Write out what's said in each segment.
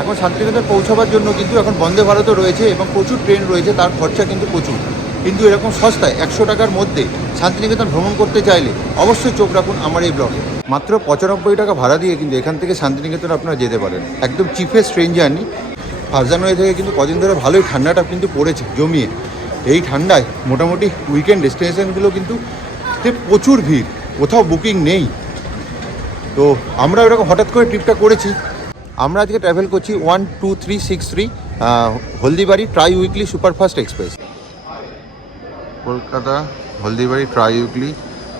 এখন শান্তিনিকেতন পৌঁছাবার জন্য কিন্তু এখন বন্দে ভারতও রয়েছে এবং প্রচুর ট্রেন রয়েছে, তার খরচা কিন্তু প্রচুর। কিন্তু এরকম সস্তায় একশো টাকার মধ্যে শান্তিনিকেতন ভ্রমণ করতে চাইলে অবশ্যই চোখ রাখুন আমার এই ব্লগে। মাত্র পঁচানব্বই টাকা ভাড়া দিয়ে কিন্তু এখান থেকে শান্তিনিকেতন আপনারা যেতে পারেন। একদম cheapest train journey. First January থেকে কিন্তু কদিন ধরে ভালোই ঠান্ডাটা কিন্তু পড়েছে, জমিয়ে। এই ঠান্ডায় মোটামুটি উইকেন্ড ডেস্টিনেশনগুলো কিন্তু প্রচুর ভিড়, কোথাও বুকিং নেই। তো আমরা এরকম হঠাৎ করে ট্রিপটা করেছি। আমরা আজকে ট্রাভেল করছি one two three six three Haldibari tri weekly superfast express Kolkata Haldibari tri weekly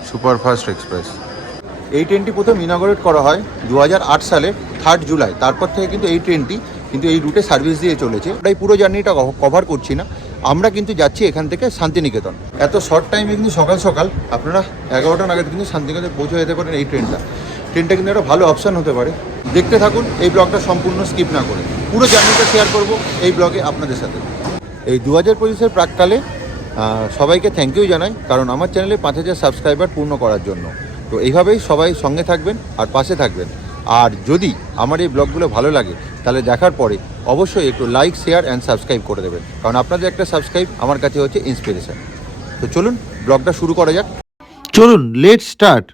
superfast express এই ট্রেনটি প্রথম ইনাগরেট করা হয় দু হাজার আট সালে থার্ড জুলাই তারপর থেকে কিন্তু এই ট্রেনটি কিন্তু এই রুটে সার্ভিস দিয়ে চলেছে। তাই পুরো জার্নিটা কভার করছি না। আমরা কিন্তু যাচ্ছি এখান থেকে শান্তিনিকেতন। এত শর্ট টাইমে কিন্তু সকাল সকাল আপনারা এগারোটা নাগাদ কিন্তু শান্তিনিকেতন পৌঁছে যেতে পারেন এই ট্রেনটা ট্রেনটা কিন্তু একটা ভালো অপশান হতে পারে। দেখতে থাকুন, এই ব্লগটা সম্পূর্ণ স্কিপ না করে। পুরো জার্নিটা শেয়ার করব এই ব্লগে আপনাদের সাথে। এই দু হাজার পঁচিশের প্রাককালে সবাইকে থ্যাংক ইউ জানাই, কারণ আমার চ্যানেলে পাঁচ হাজার সাবস্ক্রাইবার পূর্ণ করার জন্য। তো এইভাবেই সবাই সঙ্গে থাকবেন আর পাশে থাকবেন। আর যদি আমার এই ব্লগগুলো ভালো লাগে, তাহলে দেখার পরে অবশ্যই একটু লাইক শেয়ার অ্যান্ড সাবস্ক্রাইব করে দেবেন। কারণ আপনাদের একটা সাবস্ক্রাইব আমার কাছে হচ্ছে ইন্সপিরেশন তো চলুন, ব্লগটা শুরু করা যাক। চলুন let start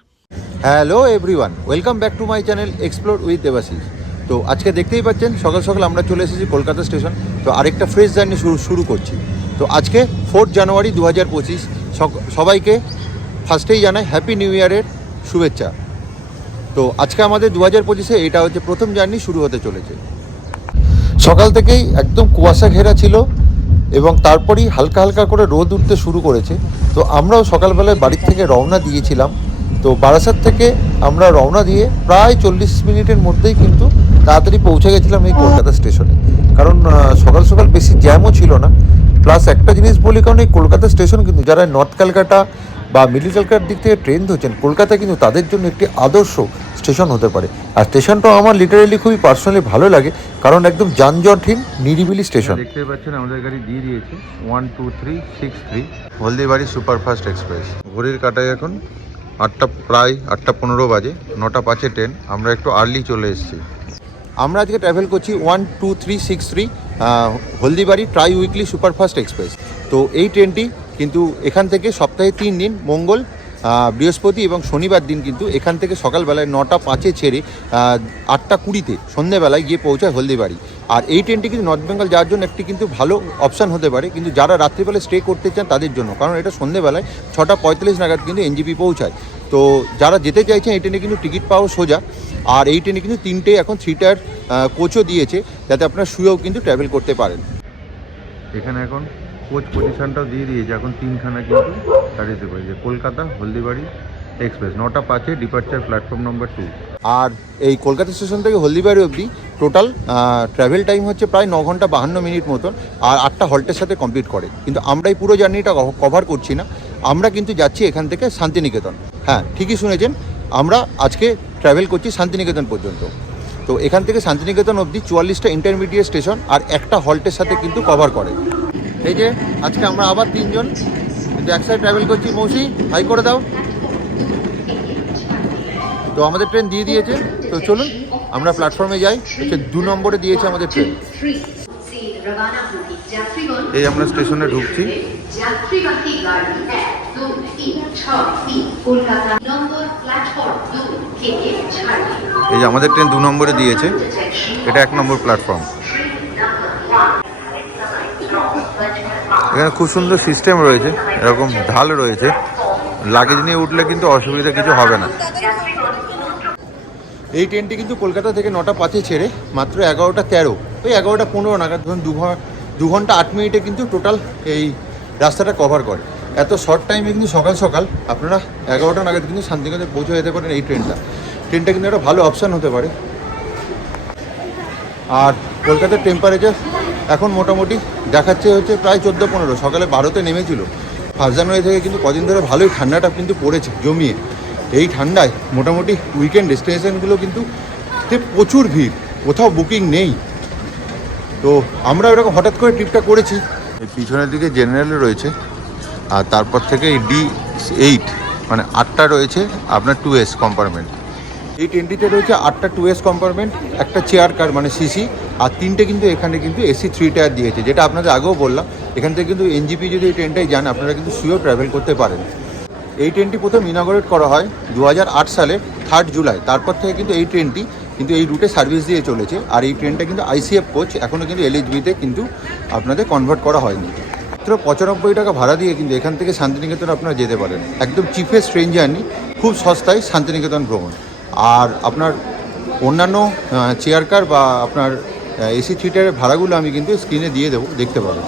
hello everyone, welcome back to my channel explore with Debashis. তো আজকে দেখতেই পাচ্ছেন, সকাল সকাল আমরা চলে এসেছি কলকাতা স্টেশন। তো আরেকটা ফ্রেশ জার্নি শুরু শুরু করছি। তো আজকে ফোর্থ জানুয়ারি দু হাজার পঁচিশ সবাইকে ফার্স্টেই জানাই হ্যাপি নিউ ইয়ারের শুভেচ্ছা। তো আজকে আমাদের দু হাজার পঁচিশে এটা হচ্ছে প্রথম জার্নি শুরু হতে চলেছে। সকাল থেকেই একদম কুয়াশা ঘেরা ছিল এবং তারপরেই হালকা হালকা করে রোদ উঠতে শুরু করেছে। তো আমরাও সকালবেলায় বাড়ির থেকে রওনা দিয়েছিলাম। তো বারাসাত থেকে আমরা রওনা দিয়ে প্রায় চল্লিশ মিনিটের মধ্যেই কিন্তু তাড়াতাড়ি পৌঁছে গেছিলাম এই কলকাতা স্টেশনে। কারণ সকাল সকাল বেশি জ্যামও ছিল না। প্লাস একটা জিনিস বলি, কারণ এই কলকাতা স্টেশন কিন্তু যারা নর্থ ক্যালকাটা বা মিডিল ক্যালকাটার দিক থেকে ট্রেন ধরছেন, কলকাতা কিন্তু তাদের জন্য একটি আদর্শ স্টেশন হতে পারে। আর স্টেশনটাও আমার লিটারেলি খুবই পার্সোনালি ভালো লাগে, কারণ একদম যানজটহীন, নিরিবিলি স্টেশন। দেখতে পাচ্ছেন, আমাদের গাড়ি দিয়ে দিয়েছে। One two three six three Haldibari superfast express. ঘড়ির কাটায় এখন আটটা প্রায় আটটা পনেরো বাজে, নটা পাঁচে ট্রেন আমরা একটু আর্লি চলে এসেছি। আমরা আজকে ট্রাভেল করছি one two three six three Haldibari tri weekly superfast express তো এই ট্রেনটি কিন্তু এখান থেকে সপ্তাহে তিন দিন, মঙ্গল বৃহস্পতি এবং শনিবার দিন কিন্তু এখান থেকে সকালবেলায় নটা পাঁচে ছেড়ে আটটা কুড়িতে সন্ধেবেলায় গিয়ে পৌঁছায় হলদিবাড়ি। আর এই ট্রেনটি কিন্তু নর্থ বেঙ্গল যাওয়ার জন্য একটি কিন্তু ভালো অপশান হতে পারে। কিন্তু যারা রাত্রিবেলা স্টে করতে চান তাদের জন্য কারণ এটা সন্ধেবেলায় ছটা পঁয়তাল্লিশ নাগাদ কিন্তু এনজিপি পৌঁছায়। তো যারা যেতে চাইছেন এই ট্রেনে কিন্তু টিকিট পাওয়া সোজা। আর এই ট্রেনে কিন্তু তিনটে এখন থ্রিটার কোচও দিয়েছে যাতে আপনারা শুয়েও কিন্তু ট্রাভেল করতে পারেন। এখানে এখন কোচ পজিশনটাও দিয়ে দিয়েছে। এখন তিনখানা কিন্তু পারে যে কলকাতা হলদিবাড়ি এক্সপ্রেস নটা পাঁচে ডিপার্চার প্ল্যাটফর্ম নম্বর টু আর এই কলকাতা স্টেশন থেকে হলদিবাড়ি অবধি টোটাল ট্রাভেল টাইম হচ্ছে প্রায় ন ঘণ্টা বাহান্ন মিনিট মতন, আর আটটা হল্টের সাথে কমপ্লিট করে। কিন্তু আমরা এই পুরো জার্নিটা কভার করছি না। আমরা কিন্তু যাচ্ছি এখান থেকে শান্তিনিকেতন। হ্যাঁ ঠিকই শুনেছেন, আমরা আজকে ট্রাভেল করছি শান্তিনিকেতন পর্যন্ত। তো এখান থেকে শান্তিনিকেতন অবধি চুয়াল্লিশটা ইন্টারমিডিয়েট স্টেশন আর একটা হল্টের সাথে কিন্তু কভার করে। এই যে, আজকে আমরা আবার তিনজন কিন্তু একসাথে ট্রাভেল করছি। মৌসি হাই করে দাও। তো আমাদের ট্রেন দিয়ে দিয়েছে। তো চলুন আমরা প্ল্যাটফর্মে যাই হচ্ছে দু নম্বরে দিয়েছে আমাদের ট্রেন এই আমরা স্টেশনে ঢুকছি। এই যে আমাদের ট্রেন দু নম্বরে দিয়েছে এটা এক নম্বর প্ল্যাটফর্ম এখানে খুব সুন্দর সিস্টেম রয়েছে এরকম ঢাল রয়েছে। লাগেজ নিয়ে উঠলে কিন্তু অসুবিধা কিছু হবে না। এই ট্রেনটি কিন্তু কলকাতা থেকে নটা পাঁচে ছেড়ে মাত্র এগারোটা তেরো। ওই এগারোটা পনেরো নাগাদ ধরুন দু দু ঘণ্টা আট মিনিটে কিন্তু টোটাল এই রাস্তাটা কভার করে। এত শর্ট টাইমে কিন্তু সকাল সকাল আপনারা এগারোটা নাগাদ কিন্তু শান্তিনিকেতনে পৌঁছে যেতে পারেন এই ট্রেনটা। ট্রেনটা কিন্তু একটা ভালো অপশান হতে পারে। আর কলকাতার টেম্পারেচার এখন মোটামুটি দেখাচ্ছে হচ্ছে প্রায় চোদ্দ পনেরো, সকালে বারোতে নেমেছিল। ফার্স্ট জানুয়ারি থেকে কিন্তু কদিন ধরে ভালোই ঠান্ডাটা কিন্তু পড়েছে, জমিয়ে। এই ঠান্ডায় মোটামুটি উইকেন্ড ডেস্টিনেশনগুলো কিন্তু প্রচুর ভিড়, কোথাও বুকিং নেই। তো আমরা এরকম হঠাৎ করে ট্রিপটা করেছি। পিছনের দিকে জেনারেল রয়েছে, আর তারপর থেকে ডি এইট মানে আটটা রয়েছে আপনার টু এস কম্পার্টমেন্ট এই ট্রেনটিতে রয়েছে আটটা টু এস কম্পার্টমেন্ট একটা চেয়ার কার মানে সিসি আর তিনটে কিন্তু এখানে কিন্তু এসি থ্রি টায়ার দিয়েছে, যেটা আপনাদের আগেও বললাম। এখান থেকে কিন্তু এনজিপি যদি এই ট্রেনটাই যান, আপনারা কিন্তু শুয়েও ট্রাভেল করতে পারেন। এই ট্রেনটি প্রথম ইনাগরেট করা হয় দু হাজার আট সালে থার্ড জুলাই। তারপর থেকে কিন্তু এই ট্রেনটি কিন্তু এই রুটে সার্ভিস দিয়ে চলেছে। আর এই ট্রেনটা কিন্তু আইসিএফ কোচ এখনও কিন্তু এলএইচবিতে কিন্তু আপনাদের কনভার্ট করা হয়নি। মাত্র পঁচানব্বই টাকা ভাড়া দিয়ে কিন্তু এখান থেকে শান্তিনিকেতন আপনারা যেতে পারেন। একদম চিপেস্ট ট্রেন জার্নি খুব সস্তায় শান্তিনিকেতন ভ্রমণ। আর আপনার অন্যান্য চেয়ার কার বা আপনার এসি থ্রি টায়ারের ভাড়াগুলো আমি কিন্তু স্ক্রিনে দিয়ে দেবো, দেখতে পাবেন।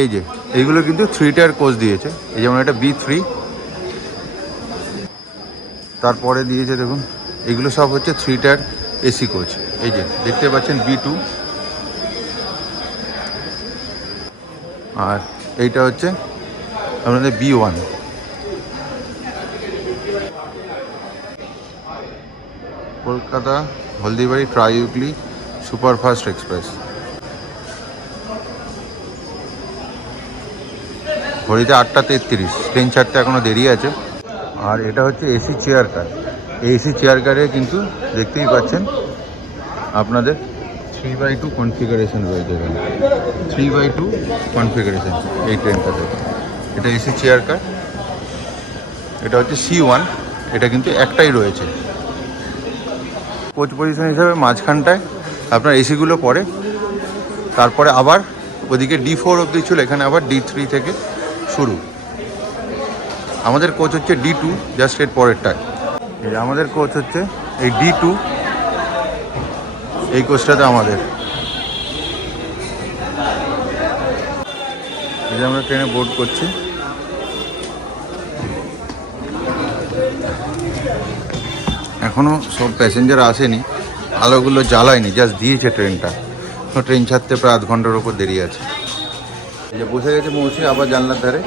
এই যে, এইগুলো কিন্তু থ্রি টায়ার কোচ দিয়েছে। এই যেমন এটা বি থ্রি তারপরে দিয়েছে দেখুন, এগুলো সব হচ্ছে থ্রি টায়ার এসি কোচ এই যে, দেখতে পাচ্ছেন বি টু। আর এইটা হচ্ছে আপনাদের B one. Kolkata Haldibari tri weekly superfast express. ঘড়িতে আটটা তেত্রিশ, ট্রেন ছাড়তে এখনও দেরি আছে। আর এটা হচ্ছে AC chair car AC chair কারে কিন্তু দেখতেই পাচ্ছেন আপনাদের থ্রি বাই টু কনফিগারেশন রয়েছে এখানে। থ্রি বাই টু কনফিগারেশন এই ট্রেনটাতে এটা এসি চেয়ার কার এটা হচ্ছে সি ওয়ান এটা কিন্তু একটাই রয়েছে। কোচ পজিশন হিসাবে মাঝখানটায় আপনার এসিগুলো পড়ে তারপরে আবার ওদিকে ডি ফোর অব্দি ছিল এখানে আবার ডি থ্রি থেকে শুরু। আমাদের কোচ হচ্ছে ডি টু জাস্ট এর পরেরটায়। এই আমাদের কোচ হচ্ছে এই ডি টু এই কোচটাতে আমাদের। এই যে আমরা ট্রেনে বোর্ড করছি। এখনও সব প্যাসেঞ্জার আসেনি, আলোগুলো জ্বালায়নি জাস্ট দিয়েছে ট্রেনটা ট্রেন ছাড়তে প্রায় আধ ঘণ্টার ওপর দেরি আছে। যে বসে গেছে মৌসি আবার জানলার ধারে।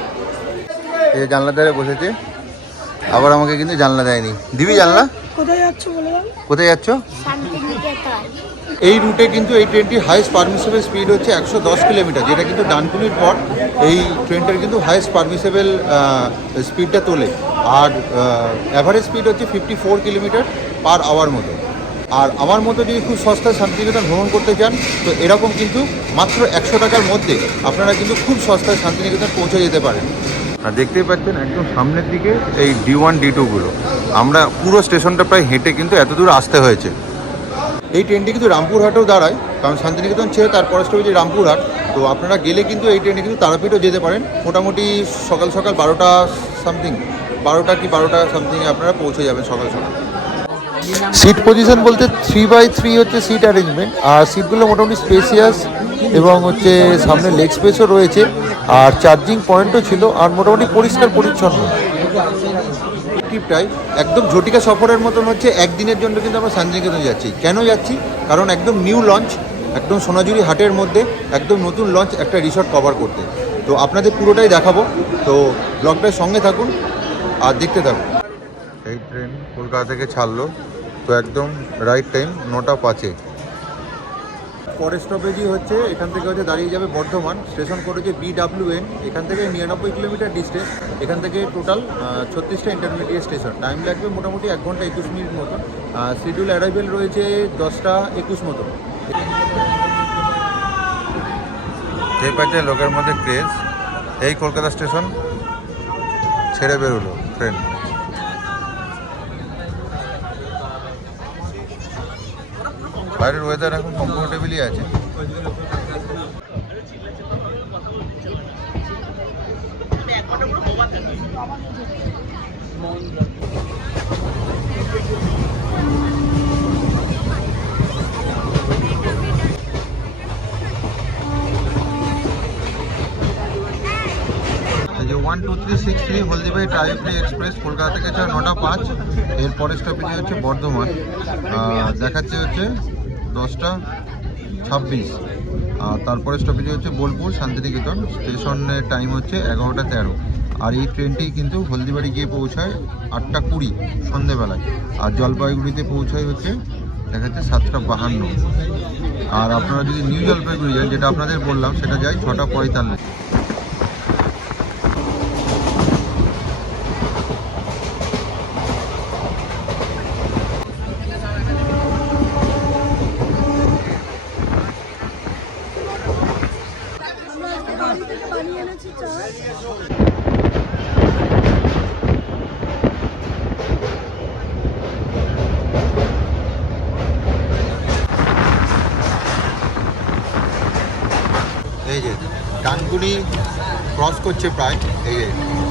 এই যে জানলার ধারে বসেছে। আবার আমাকে কিন্তু জানলা দেয়নি। দিবি জানলা? কোথায় যাচ্ছ বলে দাও কোথায় যাচ্ছ? এই রুটে কিন্তু এই ট্রেনটি হাইস্ট পারমিসেবল স্পিড হচ্ছে একশো দশ কিলোমিটার যেটা কিন্তু ডানকুনির পর এই ট্রেনটার কিন্তু হাইস্ট পারমিসেবল স্পিডটা তোলে। আর অ্যাভারেজ স্পিড হচ্ছে fifty four kilometre per hour মতো। আর আমার মতো যদি খুব সস্তায় শান্তিনিকেতন ভ্রমণ করতে চান তো এরকম কিন্তু মাত্র একশো টাকার মধ্যে আপনারা কিন্তু খুব সস্তায় শান্তিনিকেতন পৌঁছে যেতে পারেন। আর দেখতেই পাচ্ছেন একদম সামনের দিকে এই ডি ওয়ান ডি টুগুলো আমরা পুরো স্টেশনটা প্রায় হেঁটে কিন্তু এত দূর আসতে হয়েছে। এই ট্রেনটি কিন্তু রামপুরহাটেও দাঁড়ায় কারণ শান্তিনিকেতন ছেড়ে তারপরে স্টপেজ রামপুরহাট তো আপনারা গেলে কিন্তু এই ট্রেনে কিন্তু তারাপীঠও যেতে পারেন। মোটামুটি সকাল সকাল বারোটা সামথিং বারোটা কি বারোটা সামথিংয়ে আপনারা পৌঁছে যাবেন সকাল সকাল। সিট পজিশন বলতে থ্রি বাই থ্রি হচ্ছে সিট অ্যারেঞ্জমেন্ট আর সিটগুলো মোটামুটি স্পেসিয়াস এবং হচ্ছে সামনে লেগ স্পেসও রয়েছে। আর চার্জিং পয়েন্টও ছিল আর মোটামুটি পরিষ্কার পরিচ্ছন্ন। ট্রিপটাই একদম ঝটিকা সফরের মতন হচ্ছে একদিনের জন্য কিন্তু আমরা শান্তিনিকেতন যাচ্ছি। কেন যাচ্ছি? কারণ একদম নিউ লঞ্চ একদম সোনাঝুরি হাটের মধ্যে একদম নতুন লঞ্চ একটা রিসর্ট কভার করতে। তো আপনাদের পুরোটাই দেখাবো। তো ব্লগটার সঙ্গে থাকুন আর দেখতে থাকুন। এই ট্রেন কলকাতা থেকে ছাড়লো তো একদম রাইট টাইম নটা পাঁচে। পরের স্টপেজই হচ্ছে, এখান থেকে হচ্ছে দাঁড়িয়ে যাবে বর্ধমান স্টেশন হচ্ছে বিডাব্লিউএন এখান থেকে নিরানব্বই কিলোমিটার ডিস্টেন্স এখান থেকে টোটাল ছত্রিশটা ইন্টারমিডিয়েট স্টেশন টাইম লাগবে মোটামুটি এক ঘণ্টা একুশ মিনিট মতন। শিডিউল অ্যারাইভেল রয়েছে দশটা একুশ মতো যে পাচ্ছে লোকের মধ্যে ক্রেজ এই কলকাতা স্টেশন ছেড়ে বেরোলো ট্রেন বাইরের ওয়েদার এখন কমফোর্টেবলই আছে। One two three six three Haldibari ট্রাইফ্রি express Kolkata থেকে হচ্ছে নটা পাঁচ। এর পরের স্টপেজে হচ্ছে বর্ধমান। দেখাচ্ছে হচ্ছে দশটা। ছাব্বিশ। আর তারপরে স্টপেজে হচ্ছে বোলপুর, শান্তিনিকেতন। স্টেশনের টাইম হচ্ছে এগারোটা তেরো। আর এই ট্রেনটি কিন্তু হলদিবাড়ি গিয়ে পৌঁছায় আটটা কুড়ি সন্ধেবেলায়। আর জলপাইগুড়িতে পৌঁছায় হচ্ছে দেখা যাচ্ছে সাতটা বাহান্ন। আর আপনারা যদি নিউ জলপাইগুড়ি যান, যেটা আপনাদের বললাম, সেটা যায় ছটা পঁয়তাল্লিশ আছে চল এই যে ডানকুনি ক্রস করছে প্রায়, এই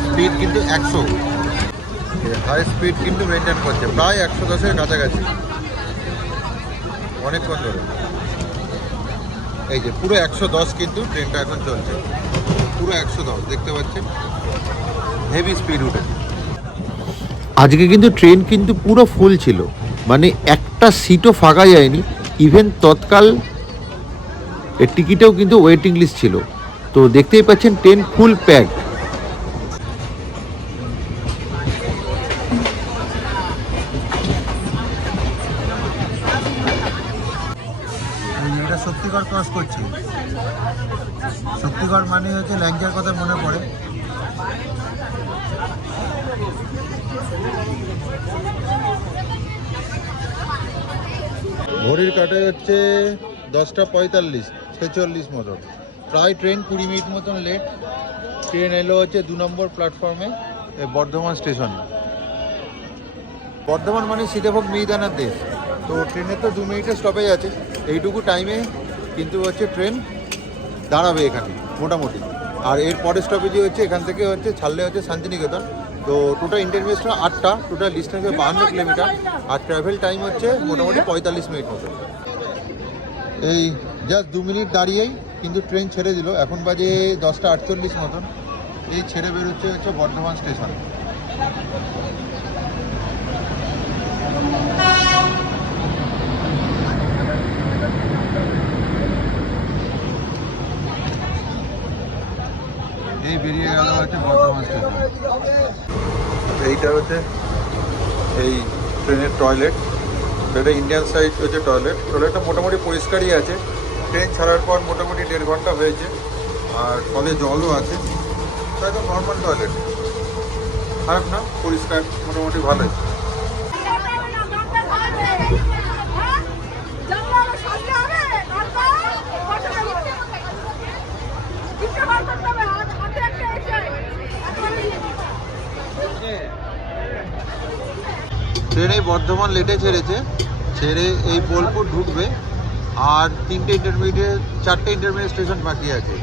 স্পিড কিন্তু একশো। হাই স্পিড কিন্তু মেনটেন করছে, প্রায় একশো দশের কাছাকাছি। অনেকক্ষণ ধরে। এই যে, পুরো একশো দশ কিন্তু ট্রেনটা এখন চলছে। পুরো একশো দশ, দেখতে পাচ্ছেন? হেভি স্পিড উঠে। আজকে কিন্তু ট্রেন কিন্তু পুরো ফুল ছিল। মানে একটা সিটও ফাঁকা যায়নি। ইভেন তৎকাল এর টিকিটেও কিন্তু ওয়েটিং লিস্ট ছিল। তো দেখতেই পাচ্ছেন ট্রেন ফুল প্যাক এটা শক্তিগড় ক্রস করছে। শক্তিগড় মানে হচ্ছে ল্যাংচার কথা মনে পড়ে। ঘড়ির কাটে হচ্ছে দশটা পঁয়তাল্লিশ ছেচল্লিশ মতন। প্রায় ট্রেন কুড়ি মিনিট মতন লেট ট্রেন এলো হচ্ছে দু নম্বর প্ল্যাটফর্মে বর্ধমান স্টেশনে বর্ধমান মানে সীতাভোগ মিহিদানার দেশ। তো ট্রেনের তো দু মিনিটের স্টপেজ আছে। এইটুকু টাইমে কিন্তু হচ্ছে ট্রেন দাঁড়াবে এখানে মোটামুটি। আর এর পরের স্টপেজই হচ্ছে এখান থেকে হচ্ছে ছাড়লে হচ্ছে শান্তিনিকেতন। তো টোটাল ইন্টারভিউসটা আটটা টোটাল ডিস্টেন্স বাহান্ন কিলোমিটার আর ট্রাভেল টাইম হচ্ছে মোটামুটি পঁয়তাল্লিশ মিনিট মতো। এই জাস্ট দু মিনিট দাঁড়িয়েই কিন্তু ট্রেন ছেড়ে দিল। এখন বাজে দশটা আটচল্লিশ মতন। এই ছেড়ে বেরোচ্ছে হচ্ছে বর্ধমান স্টেশন। এই বেরিয়ে গেল হচ্ছে বর্ধমান স্টেশন। এইটা হচ্ছে এই ট্রেনের টয়লেট। এটা ইন্ডিয়ান সাইড হচ্ছে টয়লেট। টয়লেটটা মোটামুটি পরিষ্কারই আছে। ট্রেন ছাড়ার পর মোটামুটি দেড় ঘণ্টা হয়েছে, আর কলে জলও আছে। তো নর্মাল টয়লেট খারাপ না, পরিষ্কার, মোটামুটি ভালোই। ট্রেন বর্ধমান লেটে ছেড়েছে, ছেড়ে এই বোলপুর ঢুকবে। আর তিনটে ইন্টারমিডিয়েট চারটে ইন্টারমিডিয়েট স্টেশন বাকি আছে।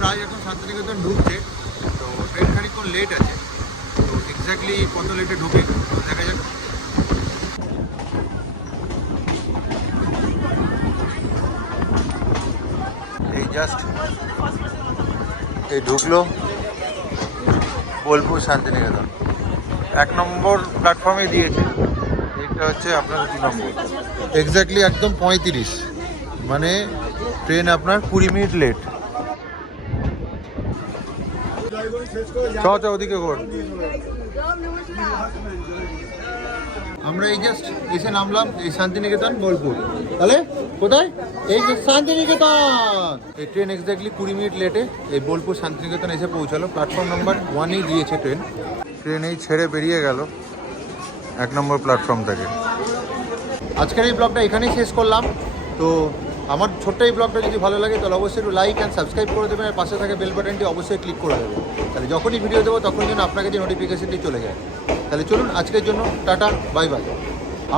প্রায় এখন শান্তিনিকেতন ঢুকছে, তো ট্রেন খানিকক্ষণ লেট আছে, তো এক্স্যাক্টলি কত লেটে ঢুকে দেখা যাক এই জাস্ট এই ঢুকলো বোলপুর শান্তিনিকেতন। এক নম্বর প্ল্যাটফর্মে দিয়েছে। এটা হচ্ছে আপনার দু নম্বর। এক্স্যাক্টলি একদম পঁয়ত্রিশ। মানে ট্রেন আপনার কুড়ি মিনিট লেট চ চ ওদিকে কর আমরা এই জাস্ট এসে নামলাম এই শান্তিনিকেতন, বোলপুর। তাহলে, কোথায়? এই যে শান্তিনিকেতন! এই ট্রেন এক্স্যাক্টলি কুড়ি মিনিট লেটে এই বোলপুর শান্তিনিকেতন এসে পৌঁছালো। প্ল্যাটফর্ম নাম্বার ওয়ানেই দিয়েছে ট্রেন ট্রেন এই ছেড়ে বেরিয়ে গেল এক নম্বর প্ল্যাটফর্ম থেকে। আজকের এই ব্লগটা এখানেই শেষ করলাম। তো আমার ছোট্ট এই ব্লগটা যদি ভালো লাগে, তাহলে অবশ্যই একটু লাইক অ্যান্ড সাবস্ক্রাইব করে দেবেন, আর পাশে থাকা বেল বাটনটি অবশ্যই ক্লিক করে দেবেন। তাহলে যখনই ভিডিও দেবো, তখন যেন আপনাকে যে নোটিফিকেশনটি চলে যায়। তাহলে চলুন, আজকের জন্য টাটা বাই বাই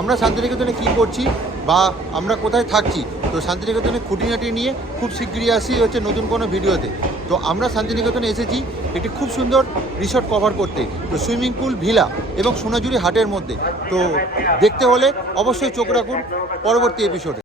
আমরা শান্তিনিকেতনে কী করছি, বা আমরা কোথায় থাকছি, তো শান্তিনিকেতনে খুঁটিনাটি নিয়ে খুব শীঘ্রই আসি হচ্ছে নতুন কোনো ভিডিওতে। তো আমরা শান্তিনিকেতনে এসেছি একটি খুব সুন্দর রিসর্ট কভার করতে, তো সুইমিং পুল ভিলা এবং সোনাঝুরি হাটের মধ্যে। তো দেখতে হলে অবশ্যই চোখ রাখুন, পরবর্তী এপিসোডে